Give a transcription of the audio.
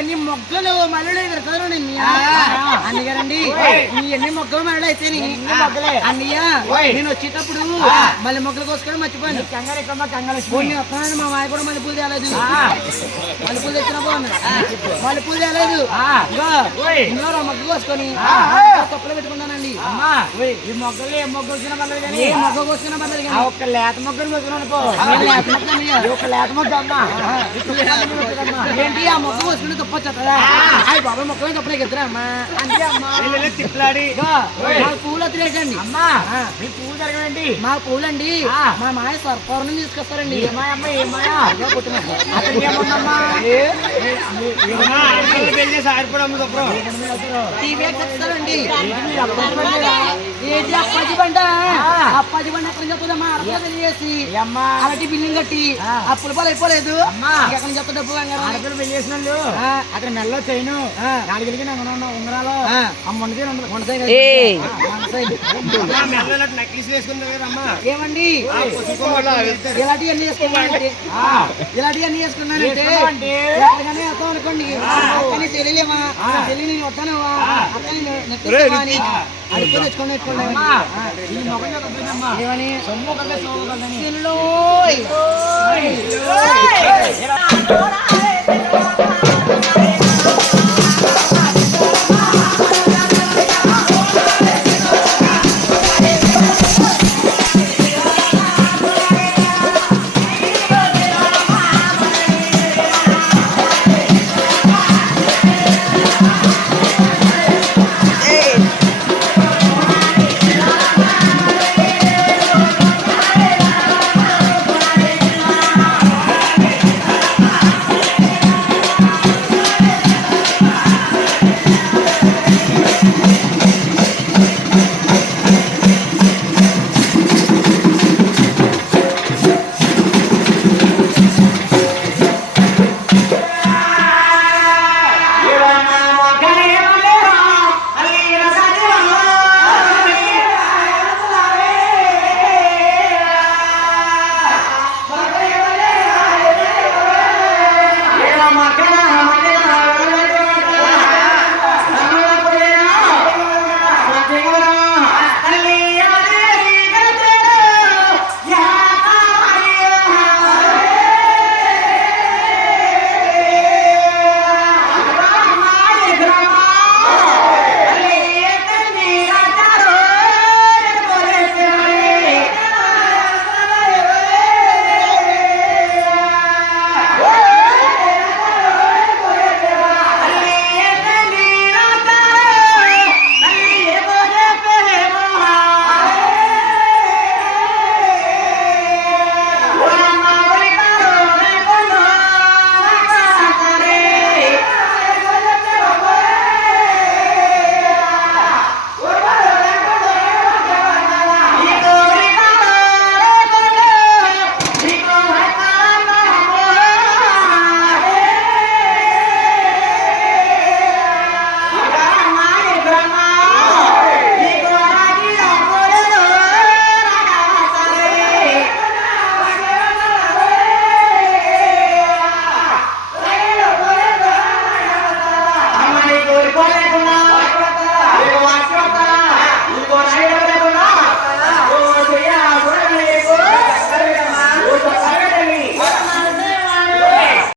అన్ని మొగ్గలు మళ్ళీ అన్నగారండి ఎన్ని మొగ్గలు మళ్ళీ అయితే అన్నయ్య నేను వచ్చేటప్పుడు మళ్ళీ మొగ్గలు కోసుకొని మర్చిపోయాను. వస్తున్నాను మా మాయ కూడా మల్లెపూలు తేలేదు. మల్లెపూలు తెచ్చినా బాగున్నా మల్లెపూలు తేలేదు. ఇంకో మొగ్గ కోసుకొని తప్పులు పెట్టుకున్నానండి. ఈ మొగ్గలు ఏ మొగ్గ వచ్చినా పర్లేదు కానీ ఏ మొగ్గ కోసుకున్నా పర్లేదు కానీ ఒక లేత మొగ్గలు కోసుకున్నాను అనుకో. లేత మొగ్గ ఒక లేత మొగ్గ అమ్మా ఏంటి ఆ మొక్క కోసుకుంటే తప్ప వచ్చేస్తుందా? అయ్యి బాబాయ్ మొక్కలు తప్పలే ఎదురా అమ్మా అంతే అమ్మా తిప్పలాడి మాకు పూలు వదిలేసండి అమ్మా. మీ పూలు జరగండి మా పూలండి మా మాయ సర్పవరం తీసుకొస్తారండి. సారిపోడండి ఏంటి అప్పాజీ బండ అప్పాజీ బండ ఎక్కడ చెప్తుందమ్మా అర్థం తెలియసి అలాంటి బిల్డింగ్ కట్టి అప్పుల పాలు అయిపోలేదు. ఎక్కడ చెప్తా డబ్బు ఆడపిల్ల పెళ్లి చేసిన వాళ్ళు అక్కడ మెల్లో చైను నాలుగులకి ఉంగరాలు నక్లీస్ వేసుకున్నారమ్మా. ఏమండి ఇలాంటివన్నీ వేసుకున్నానంటే ఇలాంటివన్నీ వేసుకున్నానంటే ఎక్కడికనే వస్తాం అనుకోండి. అక్కని తెలియలేమా తెలియ నేను వస్తానమ్మా అక్కని అడుక్కొని తెచ్చుకొని పెట్టుకోండి. ఏమని సొమ్ము కదా